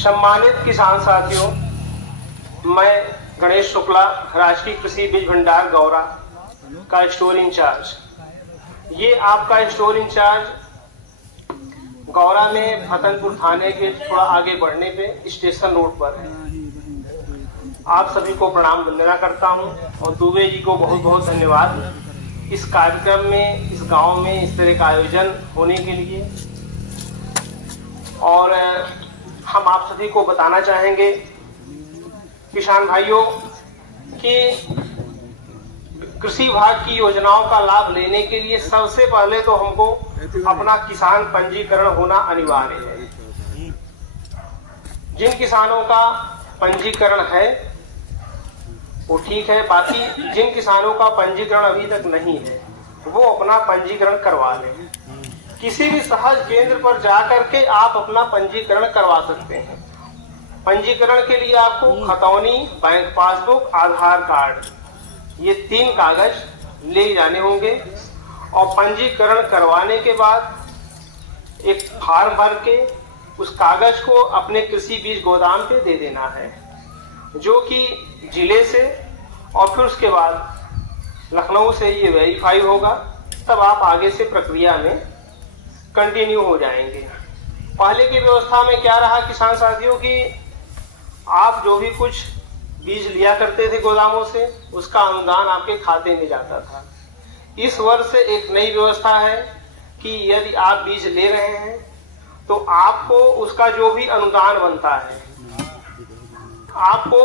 सम्मानित किसान साथियों, मैं गणेश शुक्ला, राष्ट्रीय कृषि बीज भंडार गौरा का स्टोर इंचार्ज। ये आपका स्टोर इंचार्ज गौरा में फतनपुर थाने के थोड़ा आगे बढ़ने पे स्टेशन रोड पर है। आप सभी को प्रणाम वंदना करता हूं और दुबे जी को बहुत बहुत धन्यवाद इस कार्यक्रम में, इस गांव में इस तरह का आयोजन होने के लिए। और हम आप सभी को बताना चाहेंगे किसान भाइयों कि कृषि विभाग की योजनाओं का लाभ लेने के लिए सबसे पहले तो हमको अपना किसान पंजीकरण होना अनिवार्य है। जिन किसानों का पंजीकरण है वो ठीक है, बाकी जिन किसानों का पंजीकरण अभी तक नहीं है वो अपना पंजीकरण करवा लें। किसी भी सहज केंद्र पर जाकर के आप अपना पंजीकरण करवा सकते हैं। पंजीकरण के लिए आपको खतौनी, बैंक पासबुक, आधार कार्ड, ये 3 कागज ले जाने होंगे। और पंजीकरण करवाने के बाद एक फार्म भर के उस कागज को अपने कृषि बीज गोदाम पे दे देना है, जो कि जिले से और फिर उसके बाद लखनऊ से ये वेरीफाई होगा। तब आप आगे से प्रक्रिया में कंटिन्यू हो जाएंगे। पहले की व्यवस्था में क्या रहा किसान साथियों कि आप जो भी कुछ बीज लिया करते थे गोदामों से, उसका अनुदान आपके खाते में जाता था। इस वर्ष से एक नई व्यवस्था है कि यदि आप बीज ले रहे हैं तो आपको उसका जो भी अनुदान बनता है आपको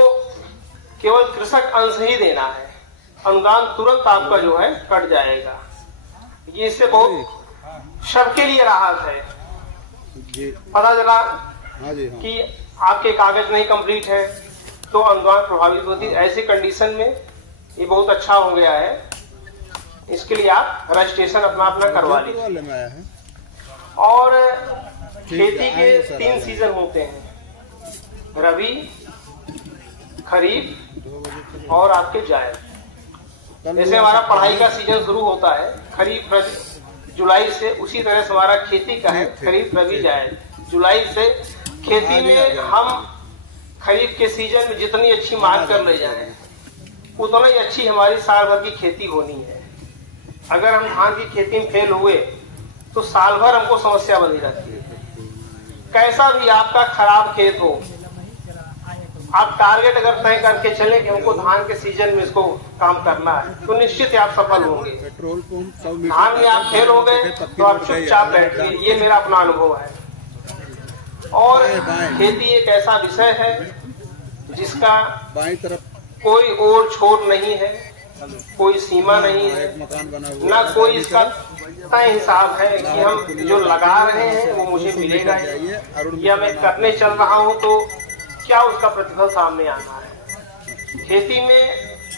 केवल कृषक अंश ही देना है। अनुदान तुरंत आपका जो है कट जाएगा। ये इससे बहुत सबके लिए राहत है। पता चला कि आपके कागज नहीं कंप्लीट है तो अनुदान प्रभावित होती है। ऐसे कंडीशन में ये बहुत अच्छा हो गया है। इसके लिए आप रजिस्ट्रेशन अपना करवा लीजिए। और खेती के 3 सीजन होते हैं, रबी, खरीफ और आपके जायद। जैसे हमारा पढ़ाई का सीजन शुरू होता है खरीफ जुलाई से, उसी तरह से हमारा खेती का है खरीफ, रबी, जायद। जुलाई से खेती में हम खरीफ के सीजन में जितनी अच्छी मार्क कर ले जाए उतना ही अच्छी हमारी साल भर की खेती होनी है। अगर हम धान की खेती में फेल हुए तो साल भर हमको समस्या बनी रहती है। कैसा भी आपका खराब खेत हो, आप टारगेट अगर तय करके चले कि हमको धान के सीजन में इसको काम करना है तो निश्चित ही आप सफल होंगे। धान में आप फेल हो गए तो आप चुपचाप बैठिए, ये मेरा अपना अनुभव है। और खेती एक ऐसा विषय है जिसका कोई ओर छोर नहीं है, कोई सीमा नहीं है, ना कोई इसका तय हिसाब है कि हम जो लगा रहे हैं वो मुझे मिलेगा या मैं करने चल रहा हूँ तो क्या उसका प्रतिफल सामने आना है। खेती में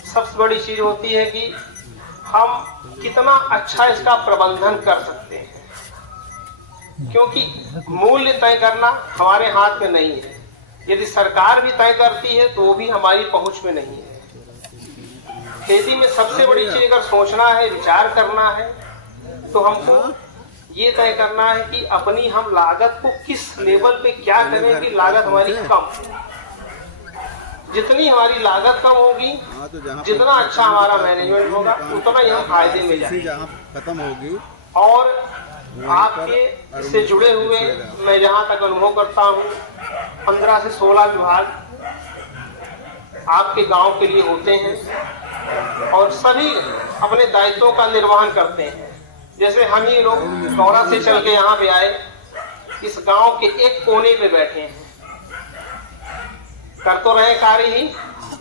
सबसे बड़ी चीज होती है कि हम कितना अच्छा इसका प्रबंधन कर सकते हैं, क्योंकि मूल्य तय करना हमारे हाथ में नहीं है। यदि सरकार भी तय करती है तो वो भी हमारी पहुंच में नहीं है। खेती में सबसे बड़ी चीज अगर सोचना है, विचार करना है तो हमको ये तय करना है कि अपनी हम लागत को किस लेवल पे क्या करें कि लागत हमारी कम हो। जितनी हमारी लागत कम होगी, जितना अच्छा हमारा मैनेजमेंट होगा, उतना ही हम फायदे में जाएंगे। खत्म होगी। और आपके इससे जुड़े हुए मैं जहां तक अनुभव करता हूं 15 से 16 विभाग आपके गांव के लिए होते हैं और सभी अपने दायित्वों का निर्वहन करते हैं। जैसे हम ही लोग गौरा से चल के यहाँ पे आए, इस गांव के एक कोने पे बैठे हैं, कर तो रहे कार्य ही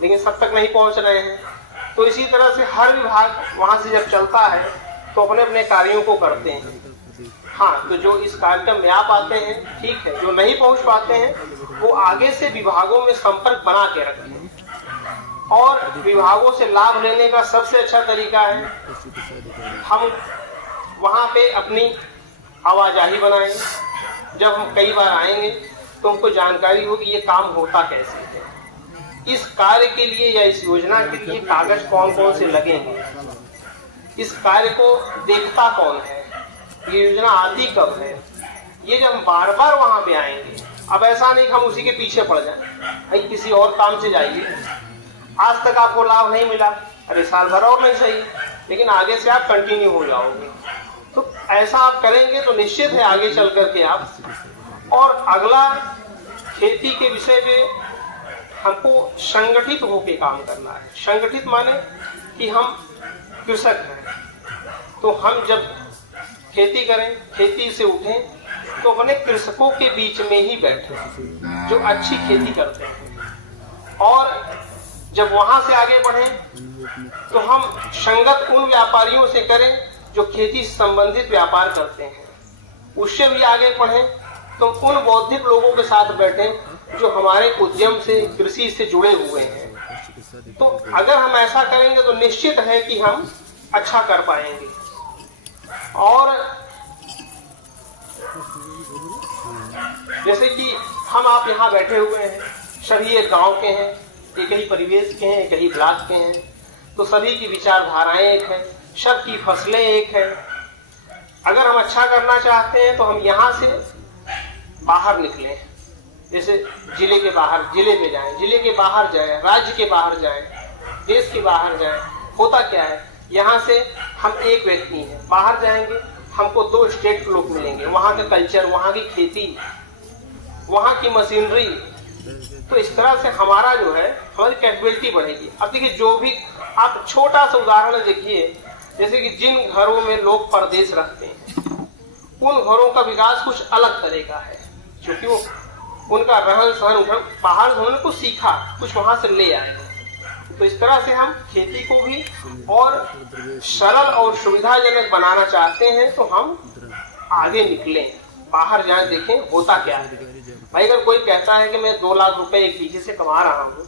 लेकिन सब तक नहीं पहुंच रहे हैं। तो इसी तरह से हर विभाग वहां से जब चलता है तो अपने अपने कार्यों को करते हैं। हाँ, तो जो इस कार्यक्रम में आ पाते हैं ठीक है, जो नहीं पहुंच पाते हैं वो आगे से विभागों में संपर्क बना के रखें। और विभागों से लाभ लेने का सबसे अच्छा तरीका है हम वहां पे अपनी आवाजाही बनाएं। जब हम कई बार आएंगे तो हमको जानकारी हो कि ये काम होता कैसे है। इस कार्य के लिए या इस योजना के लिए कागज कौन कौन से लगेंगे, इस कार्य को देखता कौन है, ये योजना आती कब है, ये जब हम बार बार वहां पे आएंगे अब ऐसा नहीं कि हम उसी के पीछे पड़ जाएं, भाई किसी और काम से जाइए, आज तक आपको लाभ नहीं मिला, अरे साल भर और नहीं सही, लेकिन आगे से आप कंटिन्यू हो जाओगे। तो ऐसा आप करेंगे तो निश्चित है आगे चल करके आप। और अगला, खेती के विषय में हमको संगठित होकर काम करना है। संगठित माने कि हम कृषक हैं, तो हम जब खेती करें, खेती से उठें, तो अपने कृषकों के बीच में ही बैठे जो अच्छी खेती करते हैं। और जब वहां से आगे बढ़ें तो हम संगत उन व्यापारियों से करें जो खेती संबंधित व्यापार करते हैं। उससे भी आगे बढ़ें तो उन बौद्धिक लोगों के साथ बैठें जो हमारे उद्यम से, कृषि से जुड़े हुए हैं। तो अगर हम ऐसा करेंगे तो निश्चित है कि हम अच्छा कर पाएंगे। और जैसे कि हम आप यहाँ बैठे हुए हैं, सभी एक गांव के हैं, एक ही परिवेश के हैं, एक ही ब्लॉक के हैं, तो सभी की विचारधाराएं एक हैं, सबकी फसलें एक हैं। अगर हम अच्छा करना चाहते हैं तो हम यहाँ से बाहर निकलें, जैसे जिले के बाहर, जिले में जाएं, जिले के बाहर जाएं, राज्य के बाहर जाएं, देश के बाहर जाएं। होता क्या है, यहाँ से हम एक व्यक्ति हैं, बाहर जाएंगे हमको 2 स्टेट के लोग मिलेंगे, वहाँ का कल्चर, वहाँ की खेती, वहाँ की मशीनरी। तो इस तरह से हमारा जो है, हमारी कैपेबिलिटी बढ़ेगी। अब देखिए, जो भी आप छोटा सा उदाहरण देखिए, जैसे कि जिन घरों में लोग परदेश रखते हैं, उन घरों का विकास कुछ अलग तरह का है, क्योंकि वो उनका रहन सहन बाहर उन्होंने कुछ सीखा, कुछ वहां से ले आए। तो इस तरह से हम खेती को भी और सरल और सुविधाजनक बनाना चाहते हैं, तो हम आगे निकलें, बाहर जाएं, देखें होता क्या है। भाई अगर कोई कहता है कि मैं 2 लाख रुपए एक बीघे से कमा रहा हूँ,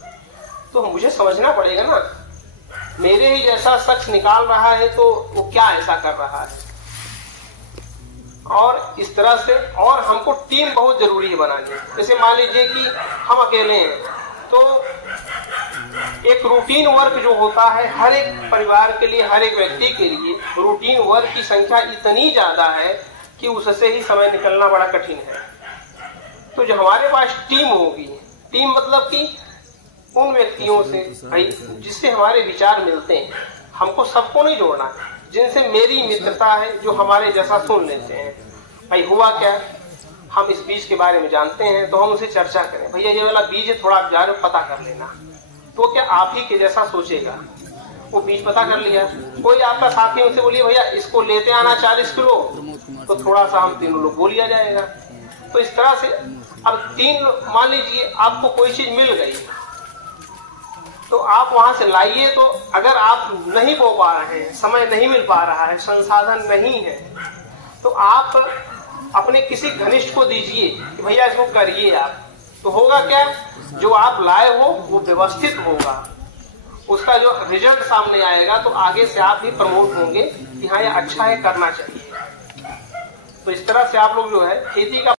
तो मुझे समझना पड़ेगा ना, मेरे ही जैसा शख्स निकाल रहा है तो वो क्या ऐसा कर रहा है। और इस तरह से, और हमको टीम बहुत जरूरी है बनानी। जैसे मान लीजिए कि हम अकेले हैं, तो एक रूटीन वर्क जो होता है हर एक परिवार के लिए, हर एक व्यक्ति के लिए रूटीन वर्क की संख्या इतनी ज्यादा है कि उससे ही समय निकलना बड़ा कठिन है। तो जो हमारे पास टीम होगी, टीम मतलब कि उन व्यक्तियों से भाई जिससे हमारे विचार मिलते हैं, हमको सबको नहीं जोड़ना, जिनसे मेरी मित्रता है, जो हमारे जैसा सुन लेते हैं। भाई हुआ क्या, हम इस बीज के बारे में जानते हैं, तो हम उसे चर्चा करें, भैया ये वाला बीज है, थोड़ा आप जा रहे हो पता कर लेना। तो क्या आप ही के जैसा सोचेगा, वो बीज पता कर लिया। कोई आपका साथी उनसे बोलिए भैया इसको लेते आना 40 किलो, तो थोड़ा सा हम तीनों लोग बोल लिया जाएगा। तो इस तरह से अब 3, मान लीजिए आपको कोई चीज मिल गई, तो आप वहां से लाइए। तो अगर आप नहीं बो पा रहे हैं, समय नहीं मिल पा रहा है, संसाधन नहीं है, तो आप अपने किसी घनिष्ठ को दीजिए कि भैया इसको करिए आप। तो होगा क्या, जो आप लाए हो वो व्यवस्थित होगा, उसका जो रिजल्ट सामने आएगा, तो आगे से आप भी प्रमोट होंगे कि हाँ ये अच्छा है, करना चाहिए। तो इस तरह से आप लोग जो है खेती का